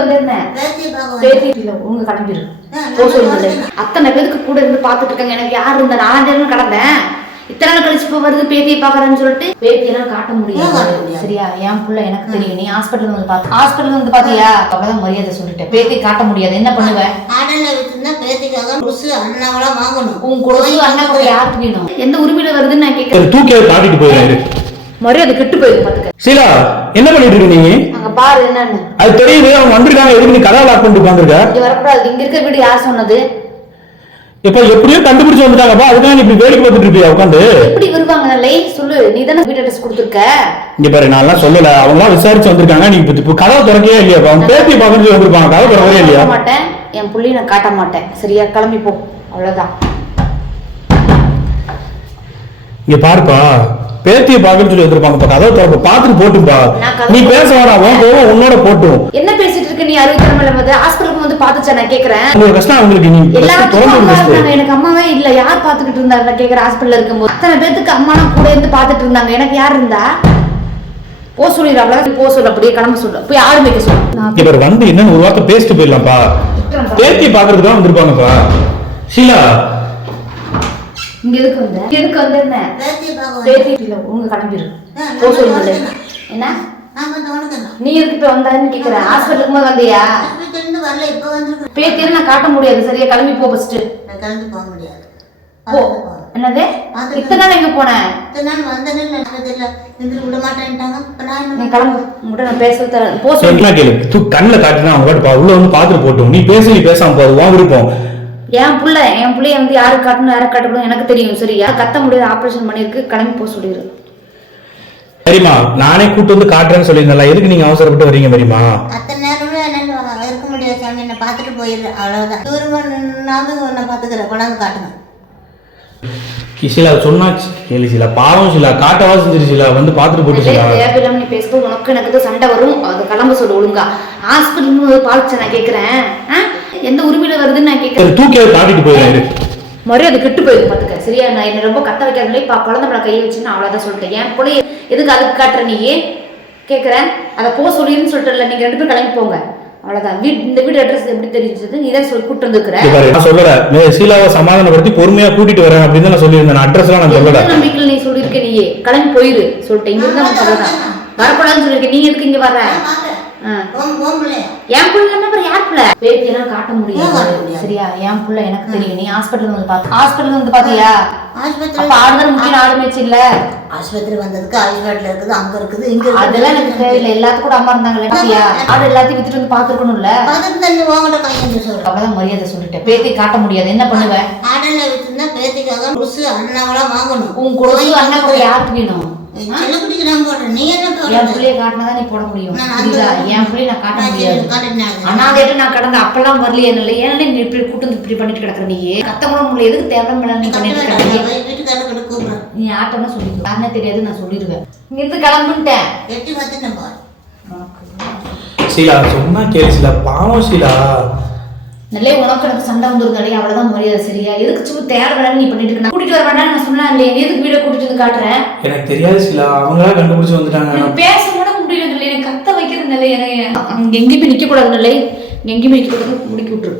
வந்திருந்தேன். பேத்தி பேத்தி உங்க அத்தனை பேருக்கு கூட இருந்து பாத்துட்டு இருக்காங்க. எனக்கு யார் இருந்தா? நான் தேர்வு கடந்தேன். இத்தனை நாள் கழிச்சு இப்போ வருது பேத்தியை பாக்குறேன்னு சொல்லிட்டு பேத்தியெல்லாம் காட்ட முடியாது? சரியா? என் புள்ள எனக்கு தெரியும். நீ ஹாஸ்பிட்டல் வந்து பார்த்து ஹாஸ்பிட்டல் வந்து பாத்தியா அவ்வளவுதான் மரியாதை சொல்லிட்டேன். பேத்தியை காட்ட முடியாது. என்ன பண்ணுவ? ஆடல்ல வச்சிருந்தா பேத்திக்காக புதுசு அண்ணாவெல்லாம் வாங்கணும். உன் கொடுத்து அண்ணா கூட யாருக்கு வேணும்? எந்த உரிமையில வருதுன்னு நான் கேட்கறேன் தூக்கி காட்டிட்டு மரியாதை கெட்டு போயிருக்கு பாத்துக்க சீலா என்ன பண்ணிட்டு இருக்க நீங்க அங்க பாரு என்னன்னு. அது தெரியுது அவங்க வந்திருக்காங்க எதுக்கு நீ கதவை லாக் பண்ணிட்டு உட்காந்துருக்க இங்க வரக்கூடாது இங்க இருக்க வீடு யார் சொன்னது? இப்ப எப்படியோ கண்டுபிடிச்சு வந்துட்டாங்கப்பா அதுக்காக நீ இப்படி வேலைக்கு பார்த்துட்டு இருப்பியா உட்காந்து எப்படி வருவாங்க நல்லை சொல்லு நீ தானே வீட்டு அட்ரஸ் கொடுத்துருக்க? இங்க பாரு நான் எல்லாம் சொல்லல அவங்க எல்லாம் விசாரிச்சு வந்திருக்காங்க நீ இப்ப இப்ப கதவை திறக்கவே இல்லையா அவங்க பேத்தி பார்க்கறது வந்திருப்பாங்க கதவை திறக்கவே இல்லையா? மாட்டேன் என் புள்ளைய நான் காட்ட மாட்டேன். சரியா கிளம்பி போ. அவ்வளவுதான். இங்க பாருப்பா பேத்தியை பார்க்கறது சொல்லி வந்திருப்பாங்க இப்ப கதவை திறப்ப. நான் கதவை- நீ பேச வேணாம். உன் கோவம் உன்னோட போட்டும். என்ன பேசிட்டு இருக்க நீ அறுபத்தி வந்து? ஹாஸ்பிட்டலுக்கு வந்து பாத்துச்சா நான் கேக்குறேன். உங்களுக்கு கஷ்டம் அவங்களுக்கு நீ. எல்லாத்துக்கும் அம்மா. இருந்தாங்க. எனக்கு அம்மாவே இல்ல. யார் பாத்துக்கிட்டு இருந்தாரு நான் கேக்குற ஹாஸ்பிட்டல்ல இருக்கும்போது. அத்தனை பேத்துக்கு அம்மானா கூட இருந்து பாத்துட்டு இருந்தாங்க. எனக்கு யார் இருந்தா? போ சொல்லிடு அவ்வளவு போ சொல்லு. அப்படியே கிளம்ப சொல்லு. போய் ஆடு மேய்க்க சொல்லு. பாரு வந்து என்னன்னு ஒரு வார்த்தை பேசிட்டு போயிடலாம்ப்பா. திட்டுறேன்ப்பா. பேத்தியை பார்க்கறதுக்கு தான் வந்திருப்பாங்கப்பா. ஷீலா இங்க எதுக்கு வந்த? எதுக்கு வந்திருந்தேன் இல்ல உங்க கிளம்பிரு ஆ, போ சொல்லுங்க. என்ன? நீ எதுக்கு இப்ப வந்தான்னு கேக்குறேன் ஹாஸ்பிட்டலுக்கு போது வந்தியா? ஹாஸ்பிட்டல் இருந்து வரல இப்ப வந்திருக்கு பேத்தியை நான் காட்ட முடியாது. சரியா கிளம்பி போ ஃபர்ஸ்ட் நான் கிளம்பி போக முடியாது. போ. என்னது? இத்தனை நாள் எங்க போனேன் இத்தனை நாள் வந்தேன்னு ஹாஸ்பிட்டல்ல இருந்து விட மாட்டேன்ட்டாங்க. இப்ப நான் கிளம்பு. உங்கள்கிட்ட நான் பேச தரேன். போ சொல்லு. சொல்லிக்கலாம் கேளு? தூ கண்ணில் காட்டினா அவங்க உள்ள வந்து பார்த்துட்டு போட்டும். நீ பேச நீ பேசாம போது உன் விருப்பம். என் புள்ள என் புள்ளைய வந்து யாருக்கு காட்டணும் யாருக்கு காட்டணும் எனக்கு தெரியும். சரியா கத்த முடியாது ஆபரேஷன் பண்ணிருக்கு கிளம்பி போக சொல்லிடு சரிம்மா நானே கூட்டு வந்து காட்டுறேன்னு சொல்லியிருந்தேன்ல. எதுக்கு நீங்க அவசரப்பட்டு வரீங்க தெரியுமா? அத்தனை நேரம் என்னால இருக்க முடியாது சாமி என்னை பார்த்துட்டு போயிடுறேன் அவ்வளவுதான். தூரமா நின்னாவது உன்னை பார்த்துக்கிறேன் கொண்டாந்து காட்டுங்க ஷீலா சொன்னாச்சு. கேளு ஷீலா பாவம் ஷீலா காட்டவா செஞ்சிரு ஷீலா வந்து பார்த்துட்டு போட்டு ஷீலா தேவையில்லாம நீ உனக்கு எனக்கு சண்டை வரும். அது கிளம்ப சொல்லு ஒழுங்கா. ஹாஸ்பிட்டல் பாலிச்ச நான் கேக்குறேன்? எந்த உரிமையில வருதுன்னு நான் கேக்குறேன் சரி தூக்கி அதை காட்டிட்டு போயிடாரு மறுபடியும் அது கெட்டு போயிருக்கு பாத்துக்க சரியா? நான் என்ன ரொம்ப கத்த வைக்கிறதுலே பா குழந்தை மேல கையை வச்சு நான் அவ்வளவுதான் சொல்லிட்டேன். என் பிள்ளை எதுக்கு அதுக்கு காட்டுற நீ? கேக்குறேன் அதை போ சொல்லிருன்னு சொல்லிட்டு நீங்க ரெண்டு பேரும் கிளம்பி போங்க. அவ்வளவுதான். வீட் இந்த வீடு அட்ரஸ் எப்படி தெரிஞ்சது? நீ தான் சொல்லி கூட்டு பாரு, நான் சொல்லல. மே ஷீலாவை சமாதானப்படுத்தி பொறுமையா கூட்டிட்டு வரேன் அப்படின்னு நான் சொல்லியிருந்தேன். அட்ரஸ்லாம் நான் சொல்லல. நம்பிக்கையில் நீ சொல்லியிருக்க நீயே? கிளம்பி போயிரு. சொல்லிட்டேன். இங்க இருந்தா உனக்கு அவ்வளவுதான் வரக்கூடாதுன்னு சொல்லியிருக்க நீ எதுக்கு இங்க வர்ற? என் புள்ள அப்புறம் யார் புள்ள? காட்ட முடியாது? சரியா? என் புள்ள எனக்கு தெரியும். நீ ஹாஸ்பிட்டல் வந்து பாத்து ஹாஸ்பிட்டல் வந்து பாத்தியா? அப்ப ஆடுதான் முக்கியம் ஆடு மேய்ச்சி இல்ல? ஆஸ்பத்திரி வந்ததுக்கு ஆயுஷ்காட்டில் இருக்குது அங்க இருக்குது இங்க இருக்குது. அதெல்லாம் எனக்கு தேவையில்லை. எல்லாத்துக்கும் கூட அம்மா இருந்தாங்களே பாத்தியா ஆடு எல்லாத்தையும் வித்துட்டு வந்து பாத்துருக்கணும்ல? உங்கள்கிட்ட கையெழுந்து சொல்றேன். அவ்வளவுதான் மரியாதை சொல்லிட்டேன். பேத்தி காட்ட முடியாது. என்ன பண்ணுவ? ஆடல்ல வச்சிருந்தா பேத்திக்காக அண்ணாவெல்லாம் வாங்கணும். உன் கொடுத்து அண்ணா கூட யாருக்கு வேணும்? என் பிள்ளைய காட்டினாதான் நீ போட முடியும். புரியுதா? என் பிள்ளைய நான் காட்ட முடியாது. அனாதையிட்டு நான் கடந்த அப்பெல்லாம் வரலையே இல்லை ஏன்னா நீ இப்படி கூட்டு இப்படி பண்ணிட்டு கிடக்குற நீ? கத்த கூட முடியல எதுக்கு தேவையில்லாம நீ பண்ணிட்டு கிடக்குறீங்க நீ யார்ட்டனா சொல்லிடு யாருன்னே தெரியாது நான் சொல்லிடுவேன் இங்க இருந்து கிளம்புன்ட்டேன் சொன்னா கேளு பாவம் ஷீலா நல்லே உனக்கு எனக்கு சண்டை வந்துருந்தாலே அவ்வளவுதான் மரியாதை சரியா? எதுக்கு சும்மா தேட வேணாம் நீ பண்ணிட்டு இருக்க? கூட்டிட்டு வர வேண்டாம் நான் சொன்னேன் இல்லையா? எதுக்கு வீடியோ கூட்டிட்டு வந்து காட்டுறேன் எனக்கு தெரியாது ஷீலா அவங்களா கண்டுபிடிச்சு வந்துட்டாங்க. பேச கூட முடியல எனக்கு கத்த வைக்கிறது நிலை எனக்கு அங்க எங்கேயுமே நிக்க கூடாது நிலை எங்கேயுமே நிக்க கூடாது முடிக்க விட்டுரு.